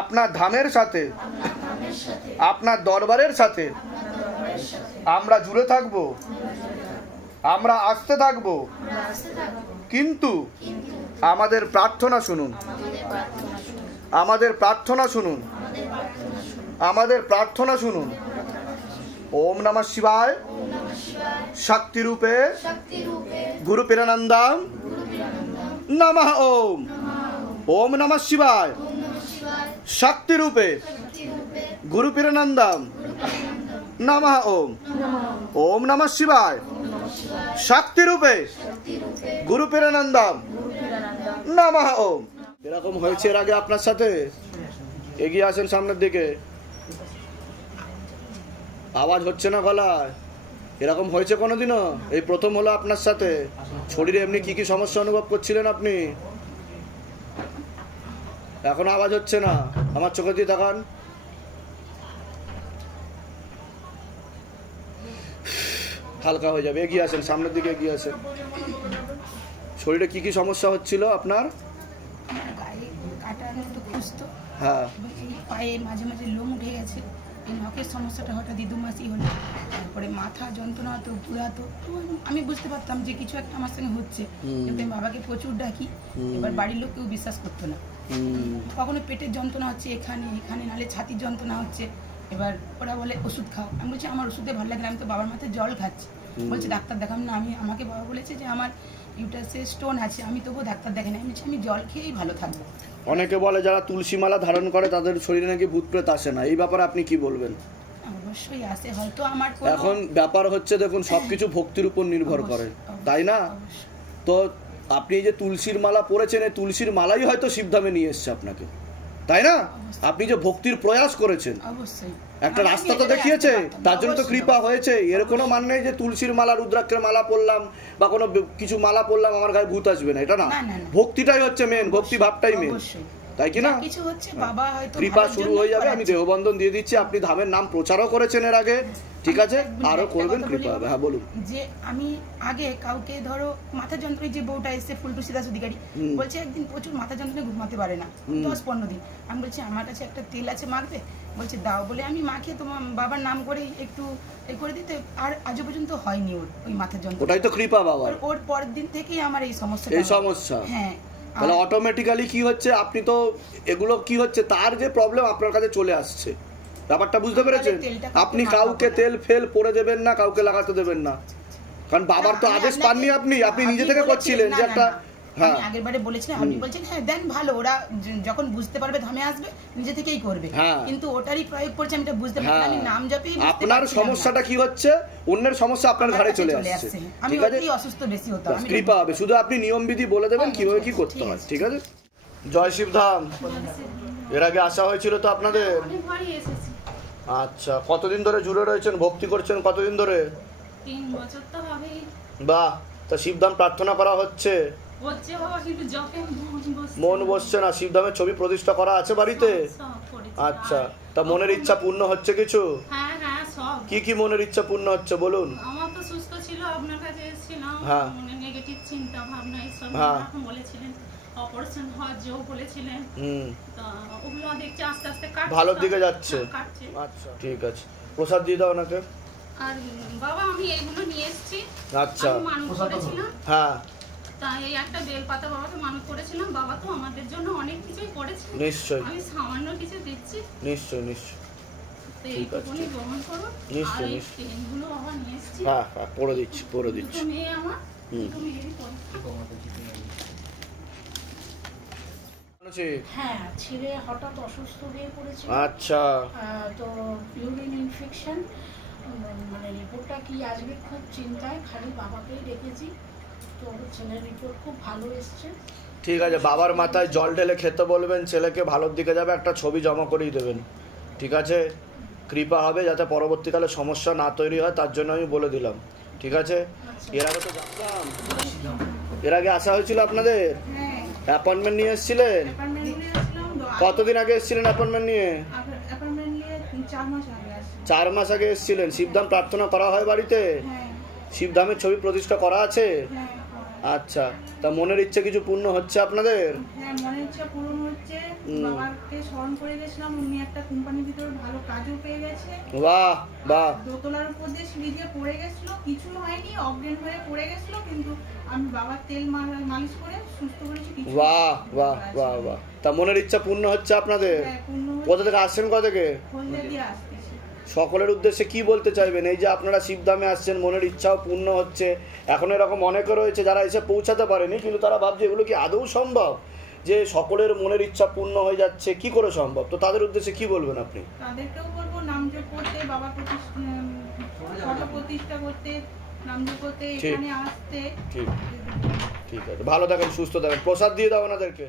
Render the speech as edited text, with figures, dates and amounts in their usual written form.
আপনার ধামের সাথে, আপনার দরবারের সাথে আমরা জুড়ে থাকব, আমরা আসতে থাকব, কিন্তু আমাদের প্রার্থনা শুনুন, আমাদের প্রার্থনা শুনুন, আমাদের প্রার্থনা শুনুন। ওম নমঃ শিবায় শক্তি রূপে গুরু পীরানন্দম নমঃ ওম। ওম নমঃ শিবায় শক্তি রূপে গুরু পীরানন্দম নমঃ ওম। ওম নমঃ শিবায় শক্তি রূপে গুরু পীরানন্দম নমঃ ওম। এরকম হয়েছে এর আগে আপনার সাথে? এগিয়ে আসেন সামনের দিকে। আওয়াজ হচ্ছে না গলায়? এরকম হয়েছে কোনোদিনও? এই প্রথম হলো আপনার সাথে? শরীরে এমনি কি কি সমস্যা অনুভব করছিলেন আপনি? এখন আওয়াজ হচ্ছে না। আমার চোখে দিয়ে তাকান। হালকা হয়ে যাবে। এগিয়ে আসেন সামনের দিকে, এগিয়ে আসেন। শরীরে কি কি সমস্যা হচ্ছিল আপনার? হ্যাঁ, পায়ে মাঝে মাঝে লোম উঠে গেছে, এই নখের সমস্যাটা হঠাৎ 2 মাসই হলো। তারপরে মাথা যন্ত্রণা হতো, ঘুরাতো। আমি বুঝতে পারতাম যে কিছু একটা আমার সঙ্গে হচ্ছে, কিন্তু আমি বাবাকে প্রচুর ডাকি। এবার বাড়ির লোক কেউ বিশ্বাস করতো না। কখনো পেটের যন্ত্রণা হচ্ছে এখানে এখানে, নাহলে ছাতির যন্ত্রণা হচ্ছে। এবার ওরা বলে ওষুধ খাও। আমি বলছি আমার ওষুধে ভালো লাগে না, আমি তো বাবার মাথায় জল খাচ্ছি। বলছে ডাক্তার দেখাম না। আমাকে বাবা বলেছে যে আমার ইউটারাসে স্টোন আছে, আমি তবুও ডাক্তার দেখাই না। আমি বলছি আমি জল খেয়েই ভালো থাকবো। অনেকে বলে যারা তুলসী মালা ধারণ করে তাদের শরীরে নাকি ভূত প্রেত আসে না, এই ব্যাপারে আপনি কি বলবেন? অবশ্যই আসে, হয়তো আমার এখন ব্যাপার হচ্ছে দেখুন সবকিছু ভক্তির উপর নির্ভর করে, তাই না? তো আপনি যে তুলসীর মালা পরেছেন, এই তুলসীর মালাই হয়তো শিবধামে নিয়ে এসছে আপনাকে, তাই না? আপনি যে ভক্তির প্রয়াস করেছেন, একটা রাস্তা তো দেখিয়েছে, তার জন্য তো কৃপা হয়েছে। এর কোনো মান নেই যে তুলসীর মালা রুদ্রাক্ষের মালা পরলাম বা কোনো কিছু মালা পরলাম আমার গায়ে ভূত আসবে না, এটা না। ভক্তিটাই হচ্ছে মেন, ভক্তি ভাবটাই মেন, তাই কি না? কৃপা শুরু হয়ে যাবে। আমি দেহবন্ধন দিয়ে দিচ্ছি। আপনি ধামের নাম প্রচারও করেছেন এর আগে, ঠিক আছে? আরো করবেন, কৃপা হবে। হ্যাঁ বলুন। যে আমি আগে কাউকে ধরো মাথা যন্ত্রণায়, যে বউটা এসে ফুলটুসি দাস অধিকারী বলছে একদিন প্রচুর মাথা যন্ত্রণায় ঘুমাতে পারে না, 10-15 দিন। আমি বলছি আমার কাছে একটা তেল আছে মাখবে, বলছে দাও। বলে আমি মাখিয়ে তোমার বাবার নাম করে একটু এই করে দিতে, আর আজও পর্যন্ত হয়নি ওর ওই মাথা যন্ত্রণা। ওটাই তো কৃপা বাবা। ওর পরের দিন থেকেই আমার এই সমস্যা। হ্যাঁ, তাহলে অটোমেটিক্যালি কি হচ্ছে, আপনি তো এগুলো কি হচ্ছে তার যে প্রবলেম আপনার কাছে চলে আসছে। ব্যাপারটা বুঝতে পেরেছেন? আপনি কাউকে তেল ফেল পরে দেবেন না, কাউকে লাগাতে দেবেন না, কারণ বাবার তো আদেশ পাননি। আপনি নিজে থেকে করছিলেন যে একটা। হ্যাঁ, আগের বারে বলেছিলেন, আপনি বলছেন হ্যাঁ দেন ভালো, ওরা যখন বুঝতে পারবে ধামে আসবে নিজে থেকেই করবে। কিন্তু ওটারই প্রয়োগ করছে, আমি এটা বুঝতে পারছি। আমি নাম জপেই আপনার সমস্যাটা কি হচ্ছে, অন্যের সমস্যা আপনার ঘরে চলে আসছে। আমি অতি অসুস্থ বেশি হতাম, কৃপা হবে। শুধু আপনি নিয়ম বিধি বলে দেবেন কিভাবে কি করতে হয়, ঠিক আছে? জয় শিবধাম। এর আগে আসা হয়েছিল তো আপনাদের? আচ্ছা, কতদিন ধরে জুড়ে রয়েছেন, ভক্তি করছেন কতদিন ধরে? 3 বছর তো হবেই। বাহ, তা শিবধাম প্রার্থনা করা হচ্ছে? হচ্ছে বাবা, কিন্তু জপে মন বসছে না। শিবধামের ছবি প্রতিষ্ঠা করা আছে বাড়িতে? আচ্ছা, তা মনের ইচ্ছা পূর্ণ হচ্ছে কিছু? হ্যাঁ হ্যাঁ, সব। কি কি মনের ইচ্ছা পূর্ণ হচ্ছে বলুন? আমার তো সুস্থ ছিল, আপনার কাছে এসেছিলাম। মনে নেগেটিভ চিন্তা ভাবনা এইসব এখন বলেছিলেন, অপারেশন হওয়ার যেও বলেছিলেন। তা ওগুলো দেখছি আস্তে আস্তে কাটছে, ভালোর দিকে যাচ্ছে। আচ্ছা ঠিক আছে, প্রসাদ দিয়ে দাও ওনাকে। আর বাবা আমি এইগুলো নিয়ে এসেছি। আচ্ছা, আমি মানত করেছিলাম। হ্যাঁ, তাই এই একটা বেলপাতা বাবাকে মানত করেছিলাম। বাবা তো আমাদের জন্য অনেক কিছুই করেছে। নিশ্চয়ই, আমি সামান্য কিছু দিচ্ছি। নিশ্চয়ই নিশ্চয়ই। ঠিক আছে, গ্রহণ করো। নিশ্চয়ই নিশ্চয়ই। এগুলো বাবা নিয়ে এসেছি। হ্যাঁ হ্যাঁ, পড়ে দিচ্ছি পড়ে দিচ্ছি। মেয়ে আমার, মেয়েরই পড়ে। হ্যাঁ, ছেলে হঠাৎ অসুস্থ হয়ে পড়েছে। আচ্ছা, তো ইউরিন ইনফেকশন, মানে রিপোর্টটা কি আসবে খুব চিন্তায়, খালি বাবাকেই ডেকেছি। তো ছেলের রিপোর্ট খুব ভালো এসছে। ঠিক আছে, বাবার মাথায় জল ঢেলে খেতে বলবেন, ছেলেকে ভালোর দিকে যাবে, একটা ছবি জমা করেই দেবেন, ঠিক আছে? কৃপা হবে যাতে পরবর্তীকালে সমস্যা না তৈরি হয়, তার জন্য আমি বলে দিলাম, ঠিক আছে? এর আগে তো জানতাম, এর আগে আসা হয়েছিল আপনাদের? অ্যাপয়েন্টমেন্ট নিয়ে এসেছিলেন? কতদিন আগে এসেছিলেন অ্যাপয়েন্টমেন্ট নিয়ে? 4 মাস আগে এসেছিলেন। শিবধাম প্রার্থনা করা হয় বাড়িতে? শিবধামের ছবি প্রতিষ্ঠা করা আছে? আচ্ছা, তা মনের ইচ্ছা কিছু পূর্ণ হচ্ছে আপনাদের? হ্যাঁ, মনের ইচ্ছা পূরণ হচ্ছে। বাবাকে স্মরণ করে গেছিলাম, উনি একটা কোম্পানির ভিতরে ভালো কাজও পেয়ে গেছে। বাহ বাহ। দোতলার উপর দিয়ে সিঁড়ি দিয়ে পড়ে গেছিল, কিছু হয়নি, অজ্ঞান হয়ে পড়ে গেছিল, কিন্তু আমি বাবার তেল মালিশ করে সুস্থ করেছি। বাহ বাহ বাহ বাহ। তা মনের ইচ্ছা পূর্ণ হচ্ছে আপনাদের? কোথা থেকে আসছেন? কোথা থেকে? সকলের উদ্দেশ্যে কি বলতে চাইবেন? এই যে আপনারা শিবধামে আসছেন, মনের ইচ্ছাও পূর্ণ হচ্ছে, এখন এরকম অনেকে রয়েছে যারা এসে পৌঁছাতে পারেনি, কিন্তু তারা ভাবছে এগুলো কি আদৌ সম্ভব যে সকলের মনের ইচ্ছা পূর্ণ হয়ে যাচ্ছে, কি করে সম্ভব? তো তাদের উদ্দেশ্যে কি বলবেন আপনি? তাদেরকেও বলবো নাম জপ করতে, বাবা প্রতিষ্ঠা করতে, নাম জপ করতে, এখানে আসতে। ঠিক ঠিক আছে, ভালো থাকেন, সুস্থ থাকেন। প্রসাদ দিয়ে দাও ওনাদেরকে।